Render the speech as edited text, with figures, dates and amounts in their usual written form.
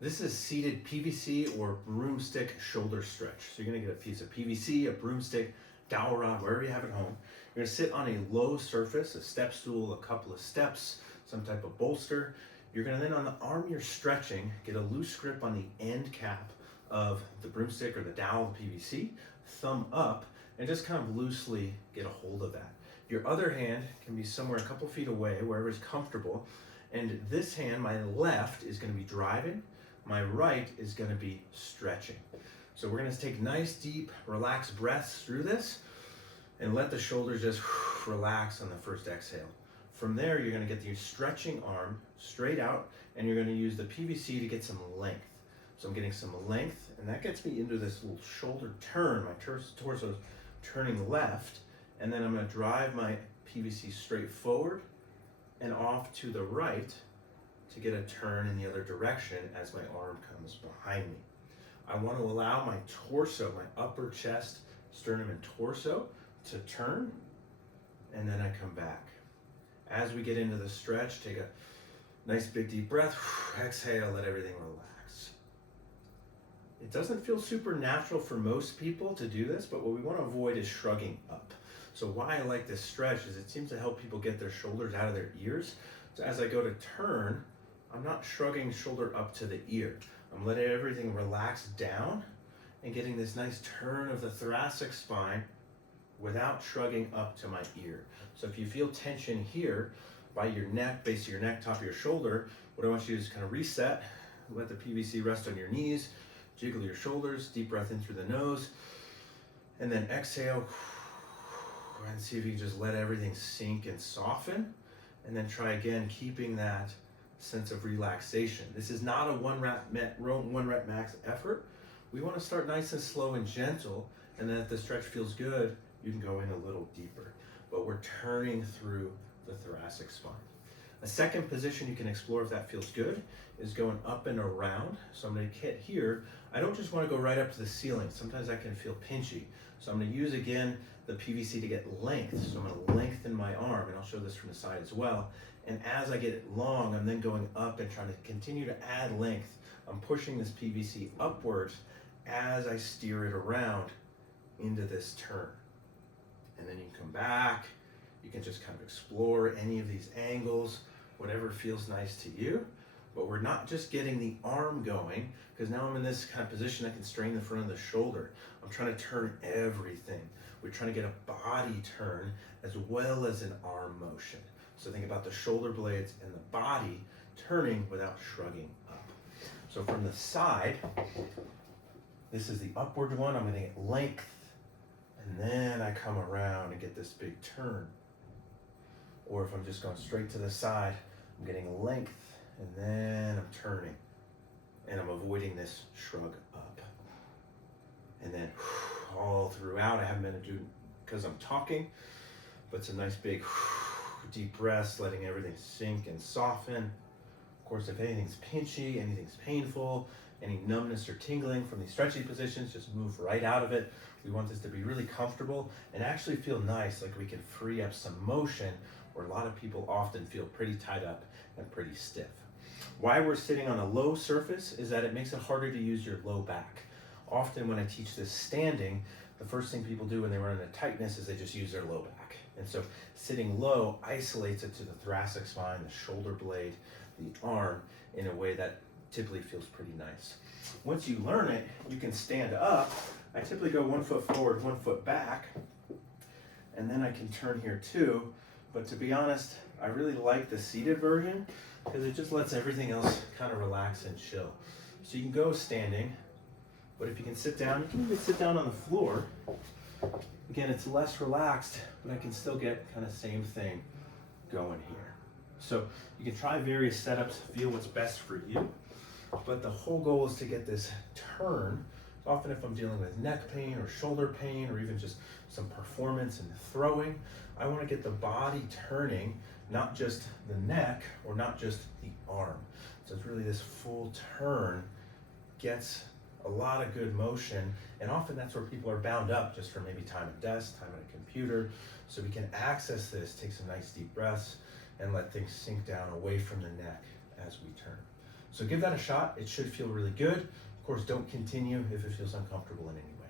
This is seated PVC or broomstick shoulder stretch. So you're gonna get a piece of PVC, a broomstick, dowel rod, wherever you have at home. You're gonna sit on a low surface, a step stool, a couple of steps, some type of bolster. You're gonna then, on the arm you're stretching, get a loose grip on the end cap of the broomstick or the dowel, the PVC, thumb up, and just kind of loosely get a hold of that. Your other hand can be somewhere a couple feet away, wherever is comfortable. And this hand, my left, is gonna be driving. My right is gonna be stretching. So we're gonna take nice, deep, relaxed breaths through this and let the shoulders just relax on the first exhale. From there, you're gonna get your stretching arm straight out and you're gonna use the PVC to get some length. So I'm getting some length and that gets me into this little shoulder turn. My torso is turning left, and then I'm gonna drive my PVC straight forward and off to the right to get a turn in the other direction as my arm comes behind me. I want to allow my torso, my upper chest, sternum, and torso to turn, and then I come back. As we get into the stretch, take a nice big deep breath, exhale, let everything relax. It doesn't feel super natural for most people to do this, but what we want to avoid is shrugging up. So why I like this stretch is it seems to help people get their shoulders out of their ears. So as I go to turn, I'm not shrugging shoulder up to the ear. I'm letting everything relax down and getting this nice turn of the thoracic spine without shrugging up to my ear. So if you feel tension here by your neck, base of your neck, top of your shoulder, what I want you to do is kind of reset, let the PVC rest on your knees, jiggle your shoulders, deep breath in through the nose, and then exhale, and see if you can just let everything sink and soften, and then try again, keeping that sense of relaxation. This is not a one rep max effort. We want to start nice and slow and gentle, and then if the stretch feels good, you can go in a little deeper. But we're turning through the thoracic spine. A second position you can explore if that feels good is going up and around. So I'm going to hit here. I don't just want to go right up to the ceiling. Sometimes that can feel pinchy. So I'm going to use again the PVC to get length. So I'm going to lengthen my arm, and I'll show this from the side as well. And as I get it long, I'm then going up and trying to continue to add length. I'm pushing this PVC upwards as I steer it around into this turn. And then you can come back. You can just kind of explore any of these angles, whatever feels nice to you. But we're not just getting the arm going, because now I'm in this kind of position that can strain the front of the shoulder. I'm trying to turn everything. We're trying to get a body turn as well as an arm motion. So think about the shoulder blades and the body turning without shrugging up. So from the side, this is the upward one. I'm going to get length, and then I come around and get this big turn. Or if I'm just going straight to the side, I'm getting length, and then I'm turning, and I'm avoiding this shrug up. And then all throughout, I haven't been to do because I'm talking, but some nice big deep breaths, letting everything sink and soften. Of course, if anything's pinchy, anything's painful, any numbness or tingling from these stretchy positions, just move right out of it. We want this to be really comfortable and actually feel nice, like we can free up some motion where a lot of people often feel pretty tied up and pretty stiff. Why we're sitting on a low surface is that it makes it harder to use your low back. Often when I teach this standing, the first thing people do when they run into tightness is they just use their low back. And so sitting low isolates it to the thoracic spine, the shoulder blade, the arm in a way that typically feels pretty nice. Once you learn it, you can stand up. I typically go 1 foot forward, 1 foot back, and then I can turn here too. But to be honest, I really like the seated version because it just lets everything else kind of relax and chill. So you can go standing, but if you can sit down, you can even sit down on the floor. Again, it's less relaxed, but I can still get kind of same thing going here. So you can try various setups, feel what's best for you, but the whole goal is to get this turn. Often if I'm dealing with neck pain or shoulder pain or even just some performance and throwing, I want to get the body turning, not just the neck or not just the arm. So it's really this full turn gets a lot of good motion, and often that's where people are bound up just for maybe time at desk, time at a computer. So we can access this, take some nice deep breaths, and let things sink down away from the neck as we turn. So give that a shot. It should feel really good. Of course, don't continue if it feels uncomfortable in any way.